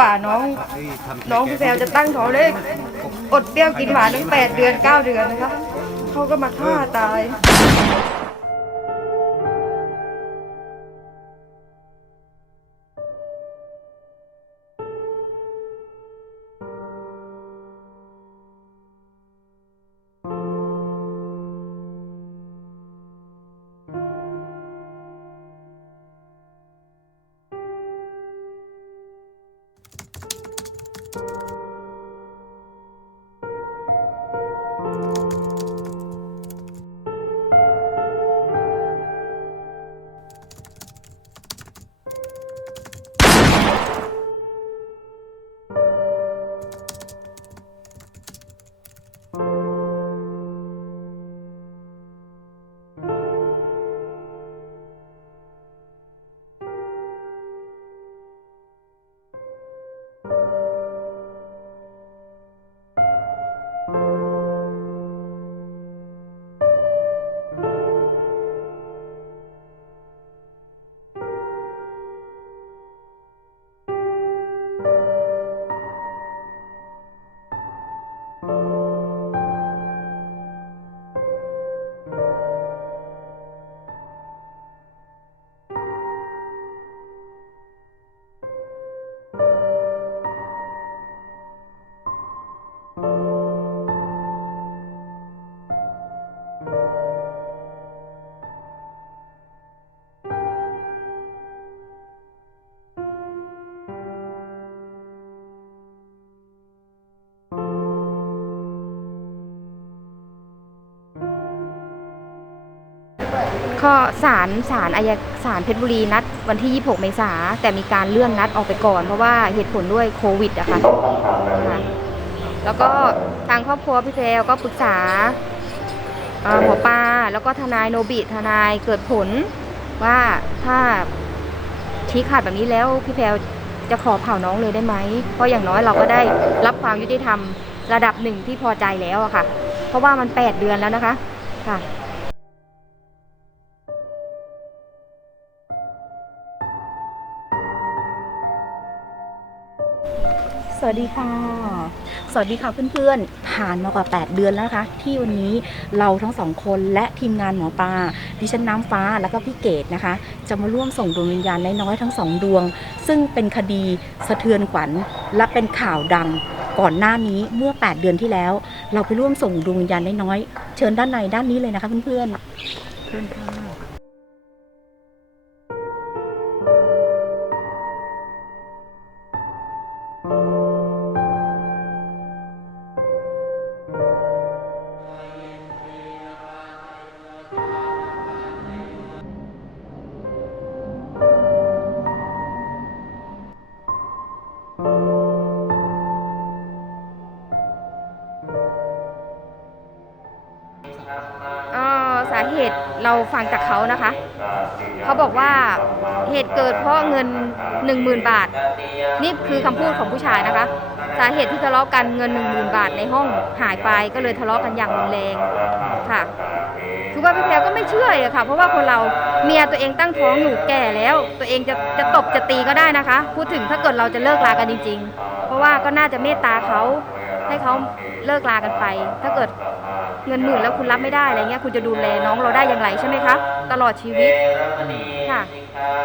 ว่าน้องน้องพี่แพลวจะตั้งท้องเลยอดเปรี้ยวกินหวานตั้งแปดเดือนเก้าเดือนนะคะเขาก็มาฆ่าตาย ข้อศาลศาลอายศาลเพชรบุรีนัดวันที่ 26 เมษาแต่มีการเลื่อนนัดออกไปก่อน เพราะว่าเหตุผลด้วยโควิดอะค่ะค่ะ แล้วก็ทางครอบครัวพี่แพรก็ปรึกษาหมอปลาแล้วก็ทนายโนบิทนายเกิดผลว่าถ้าชี้ขาดแบบนี้แล้วพี่แพรวจะขอเผาน้องเลยได้ไหม เพราะอย่างน้อยเราก็ได้รับความยุติธรรมระดับหนึ่งที่พอใจแล้วอะค่ะ เพราะว่ามัน 8 เดือนแล้วนะคะ ค่ะ สวัสดีค่ะ สวัสดีค่ะเพื่อนๆ ผ่านมากว่า 8 เดือนแล้วนะคะที่วันนี้เราทั้งสองคนและทีมงานหมอปลาดิฉันน้ำฟ้าแล้วก็พี่เกดนะคะ จะมาร่วมส่งดวงวิญญาณน้อยๆทั้งสองดวง ซึ่งเป็นคดีสะเทือนขวัญและเป็นข่าวดังก่อนหน้านี้เมื่อ 8 เดือนที่แล้ว เราไปร่วมส่งดวงวิญญาณน้อยๆเชิญด้านในด้านนี้เลยนะคะเพื่อนๆเชิญค่ะ เราฟังจากเขานะคะ เขาบอกว่าเหตุเกิดเพราะเงิน 10,000 บาท นี่คือคำพูดของผู้ชายนะคะ สาเหตุที่ทะเลาะกันเงิน 10,000 บาทในห้องหายไปก็เลยทะเลาะกันอย่างรุนแรงค่ะคือว่าพี่แพรก็ไม่เชื่อเลยค่ะ เพราะว่าคนเราเมียตัวเองตั้งท้องอยู่แก่แล้ว ตัวเองจะจะตบจะตีก็ได้นะคะ พูดถึงถ้าเกิดเราจะเลิกลากันจริง ๆ เพราะว่าก็น่าจะเมตตาเขาให้เขาเลิกลากันไป ถ้าเกิด เงินหมื่นแล้วคุณรับไม่ได้อะไรเงี้ยคุณจะดูแลน้องเราได้อย่างไรใช่ไหมคะตลอดชีวิตค่ะ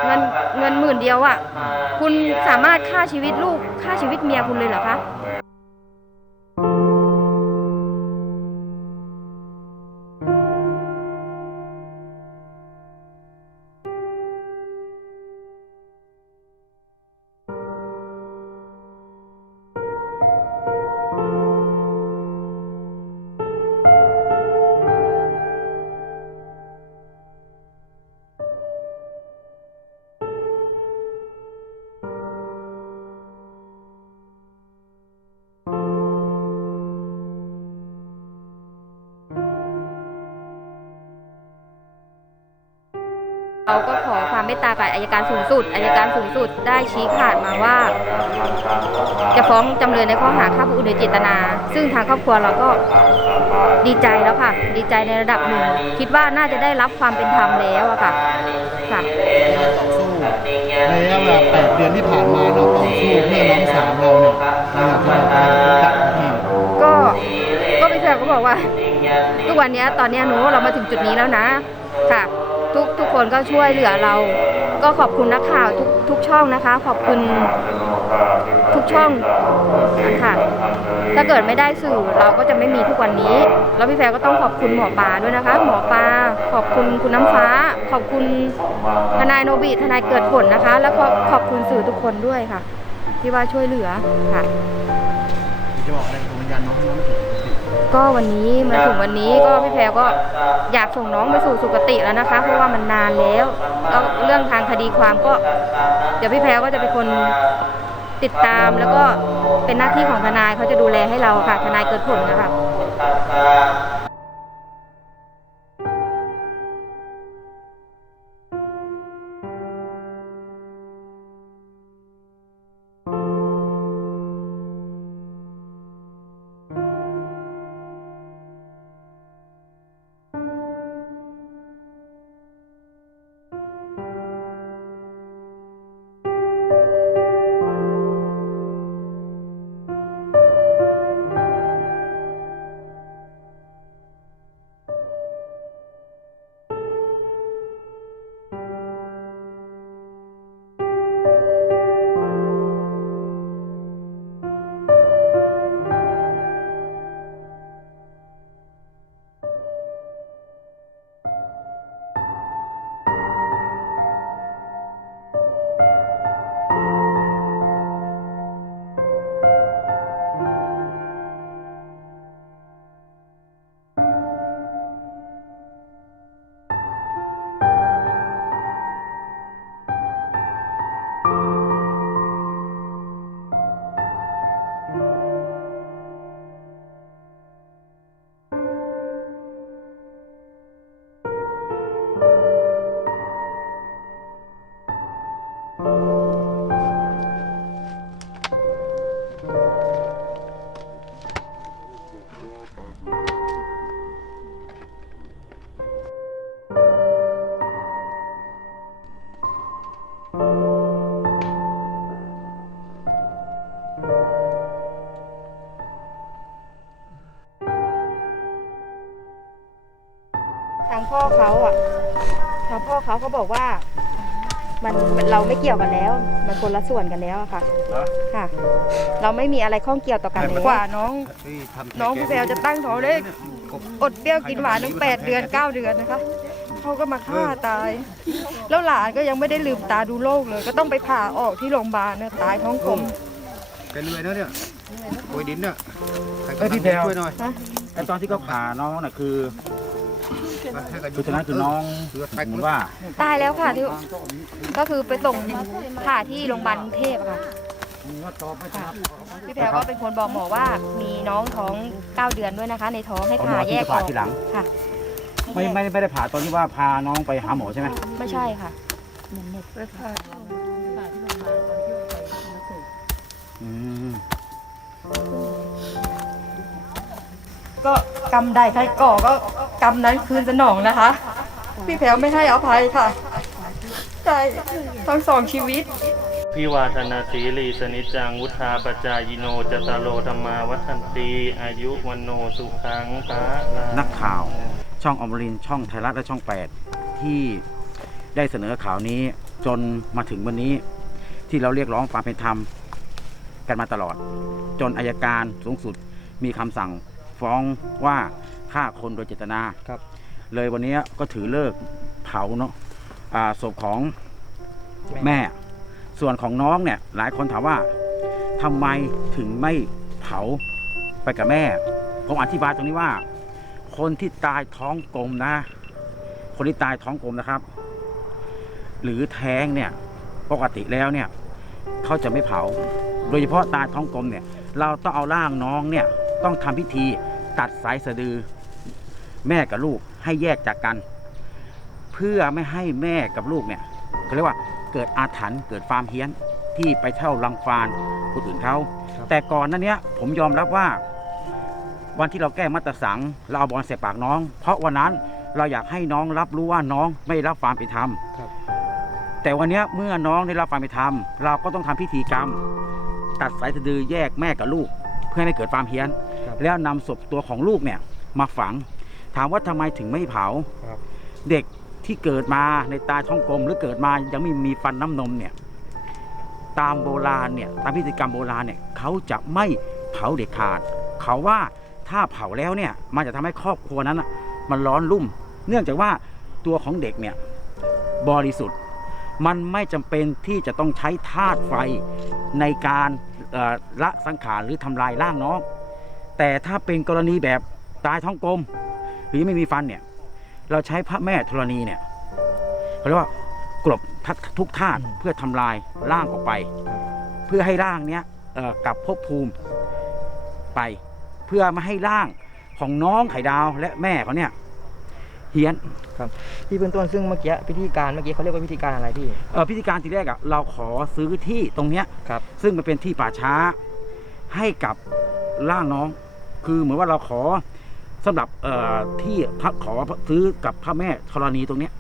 เงินเงินหมื่นเดียวอะ่ะคุณสามารถฆ่าชีวิตลูกฆ่าชีวิตเมียคุณเลยเหรอคะ เราก็ขอความเมตตากับอายการสูงสุดอายการสูงสุดได้ชี้ขาดมาว่า จะฟ้องจำเลยในข้อหาฆ่าผู้อื่นโดยเจตนา ซึ่งทางครอบครัวเราก็ดีใจแล้วค่ะ ดีใจในระดับหนึ่ง คิดว่าน่าจะได้รับความเป็นธรรมแล้วอะค่ะค่ะสู้ในระยะเวลา8เดือนที่ผ่านมาเราต่อสู้เพื่อน้องสาวเราเนี่ยเราอยากจะบอกอะไรกับพี่ก็ก็พี่แพรก็บอกว่า ทุกวันเนี้ยตอนเนี้ยหนูเรามาถึงจุดนี้แล้วนะค่ะ ทุกทุกคนก็ช่วยเหลือเรา ก็ขอบคุณนักข่าวทุกทุกช่องนะคะ ขอบคุณทุกช่องค่ะ ถ้าเกิดไม่ได้สื่อเราก็จะไม่มีทุกวันนี้ แล้วพี่แพรก็ต้องขอบคุณหมอปลาด้วยนะคะ หมอปลาขอบคุณคุณน้ำฟ้า ขอบคุณทนายโนบิทนายเกิดผลนะคะ แล้วก็ขอบคุณสื่อทุกคนด้วยค่ะ ที่ว่าช่วยเหลือค่ะจะบอกอะไรกับวิญญาณน้องน้องถึง ก็วันนี้มาถึงวันนี้ก็พี่แพรก็อยากส่งน้องไปสู่สุคติแล้วนะคะ เพราะว่ามันนานแล้วแล้วเรื่องทางคดีความก็ เดี๋ยวพี่แพรก็จะเป็นคนติดตามแล้วก็เป็นหน้าที่ของทนายเขาจะดูแลให้เราค่ะ ทนายเกิดผลนะคะ ทางพ่อเขาอะ ทางพ่อเขาเขาบอกว่า มันมันเราไม่เกี่ยวกันแล้ว มันคนละส่วนกันแล้วอะค่ะค่ะ เราไม่มีอะไรข้องเกี่ยวต่อกันแล้วกว่าน้อง ที่ทำน้องพี่แพรวจะตั้งท้องได้อดเปรี้ยวกินหวานตั้งแปดเดือนเก้าเดือนนะคะ เขาก็มาฆ่าตาย แล้วหลานก็ยังไม่ได้ลืมตาดูโลกเลย ก็ต้องไปผ่าออกที่โรงพยาบาลเนี่ยตายท้องกลมเป็นเลยนะเนี่ยโอยดินเนี่ยใครเอ้ยพี่แพรว ช่วยหน่อยไอตอนที่เขาผ่าน้องน่ะคือให้กับคือฉะนั้นคือน้องคือสมมติว่าตายแล้วค่ะที่ก็คือไปส่งผ่าที่โรงพยาบาลกรุงเทพอะค่ะค่ะพี่แพรก็เป็นคนบอกหมอว่ามีน้องท้องเก้าเดือนด้วยนะคะ ในท้องให้เอาหมผ่าอแยที่กจะอผ่าอกทีหลัง ค่ะ ไม่ไม่ไม่ได้ผ่าตอนที่ว่าพาน้องไปหาหมอใช่ไหมไม่ใช่ค่ะอืมก็กรรมใดใครก่อก็กรรมนั้นคืนสนองนะคะ พี่แพรวไม่ให้อภัยค่ะใช่ทั้งสองชีวิต พิวาธนาสีลีสนิจจัง วุธาปจายโนจตารโลธรรมาวัฒนตี อายุวันโนสุขังภาลานักข่าว ช่องอมรินทร์ช่องไทยรัฐและช่อง 8 ที่ได้เสนอข่าวนี้จนมาถึงวันนี้ที่เราเรียกร้องความเป็นธรรมกันมาตลอด จนอายการสูงสุดมีคำสั่งฟ้องว่าฆ่าคนโดยเจตนาครับ เลยวันนี้ก็ถือเลิกเผาเนาะอ่าศพของแม่ ส่วนของน้องเนี่ยหลายคนถามว่าทำไมถึงไม่เผาไปกับแม่ ผมอธิบายตรงนี้ว่า คนที่ตายท้องกลมนะ คนที่ตายท้องกลมนะครับ หรือแท้งเนี่ยปกติแล้วเนี่ยเขาจะไม่เผา โดยเฉพาะตายท้องกลมเนี่ย เราต้องเอาร่างน้องเนี่ยต้องทำพิธีตัดสายสะดือ แม่กับลูกให้แยกจากกัน เพื่อไม่ให้แม่กับลูกเนี่ยเขาเรียกว่าเกิดอาถรรพ์เกิดฟาร์มเฮี้ยนที่ไปเช่ารังฟานคนอื่นเขาแต่ก่อนหนั้นเนี้ยผมยอมรับว่า วันที่เราแก้มาตรสังเราเอาบอลเสียบปากน้อง เพราะวันนั้นเราอยากให้น้องรับรู้ว่าน้องไม่ได้รับความเป็นธรรมครับแต่วันเนี้ยเมื่อน้องได้รับความเป็นธรรม เราก็ต้องทำพิธีกรรม ตัดสายสะดือแยกแม่กับลูก เพื่อให้ไม่เกิดความเฮี้ยน แล้วนำศพตัวของลูกเนี่ยมาฝัง ถามว่าทำไมถึงไม่เผาครับเด็กที่เกิดมาในตาช่องกลมหรือเกิดมายังไม่มีฟันน้ำนมเนี่ยตามโบราณเนี่ยตามพิธีกรรมโบราณเนี่ยเขาจะไม่เผาเด็กขาด เขาว่า ถ้าเผาแล้วเนี่ยมันจะทำให้ครอบครัวนั้นมันร้อนรุ่ม เนื่องจากว่าตัวของเด็กเนี่ยบริสุทธิ์มันไม่จำเป็นที่จะต้องใช้ธาตุไฟในการละสังขารหรือทำลายร่างน้อง แต่ถ้าเป็นกรณีแบบตายท้องกลม หรือไม่มีฟันเนี่ยเราใช้พระแม่ธรณีเนี่ยเขาเรียกว่ากลบท,ทุกธาตุเพื่อทำลายร่างออกไป เพื่อให้ร่างเนี้ยกลับภพภูมิไป เพื่อไม่ให้ร่างของน้องไข่ดาวและแม่เขาเนี่ยเฮี้ยนพี่เบื้องต้นซึ่งเมื่อกี้พิธีการเมื่อกี้เขาเรียกว่าพิธีการอะไรพี่เอ่อพิธีการทีแรกอะเราขอซื้อที่ตรงเนี้ยครับ ซึ่งมันเป็นที่ป่าช้า ให้กับร่างน้อง คือเหมือนว่าเราขอสำหรับเอ่อที่พระขอซื้อกับพระแม่ธรณีตรงเนี้ย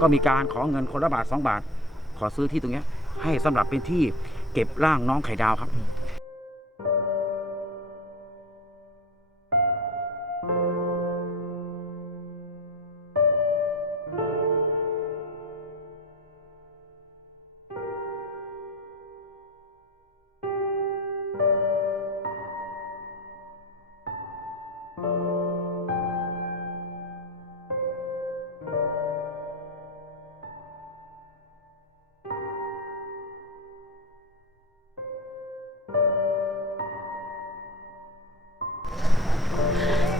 ก็มีการขอเงินคนละบาทสองบาท ขอซื้อที่ตรงเนี้ยให้สำหรับเป็นที่เก็บร่างน้องไข่ดาวครับ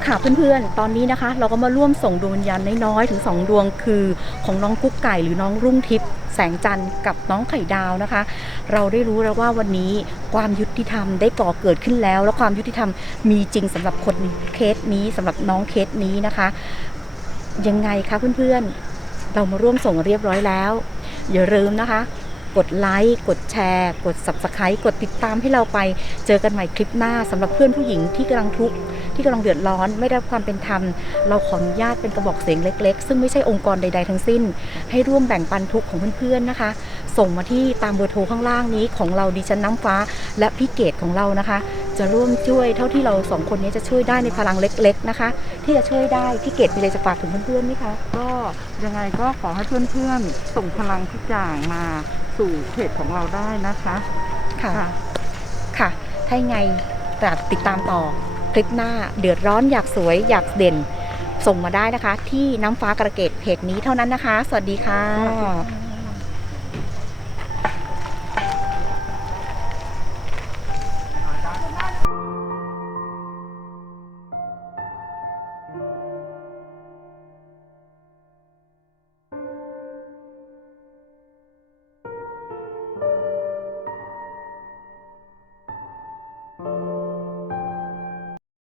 ค่ะเพื่อนๆ ตอนนี้นะคะ เราก็มาร่วมส่งดวงวิญญาณน้อยๆถึง 2 ดวงคือของน้องกุ๊กไก่หรือน้องรุ่งทิพย์แสงจันทร์กับน้องไข่ดาวนะคะ เราได้รู้แล้วว่าวันนี้ความยุติธรรมได้ก่อเกิดขึ้นแล้ว และความยุติธรรมมีจริงสำหรับคนเคสนี้สำหรับน้องเคสนี้นะคะ ยังไงคะเพื่อนๆ เรามาร่วมส่งเรียบร้อยแล้วอย่าลืมนะคะกดไลค์ กดแชร์ กด subscribe กดติดตามให้เราไป เจอกันใหม่คลิปหน้าสำหรับเพื่อนผู้หญิงที่กำลังทุกข์ ที่กำลังเดือดร้อน ไม่ได้รับความเป็นธรรม เราขออนุญาตเป็นกระบอกเสียงเล็ก ๆ ซึ่งไม่ใช่องค์กรใด ๆ ทั้งสิ้น ให้ร่วมแบ่งปันทุกข์ของเพื่อนๆนะคะ ส่งมาที่ตามเบอร์โทรข้างล่างนี้ของเราดิฉันน้ำฟ้า และพี่เกดของเรานะคะ จะร่วมช่วยเท่าที่เราสองคนนี้จะช่วยได้ในพลังเล็ก ๆ นะคะ ที่จะช่วยได้พี่เกดมีอะไรจะฝากถึงเพื่อนๆไหมคะ ก็ยังไงก็ขอให้เพื่อนๆ ส่งพลังทุกอย่างมาสู่เพจของเราได้นะคะ ค่ะ ค่ะ ถ้ายังไงจะติดตามต่อ คลิปหน้าเดือดร้อนอยากสวยอยากเด่น ส่งมาได้นะคะ ที่น้ำฟ้ากระเกตเพจนี้เท่านั้นนะคะ สวัสดีค่ะ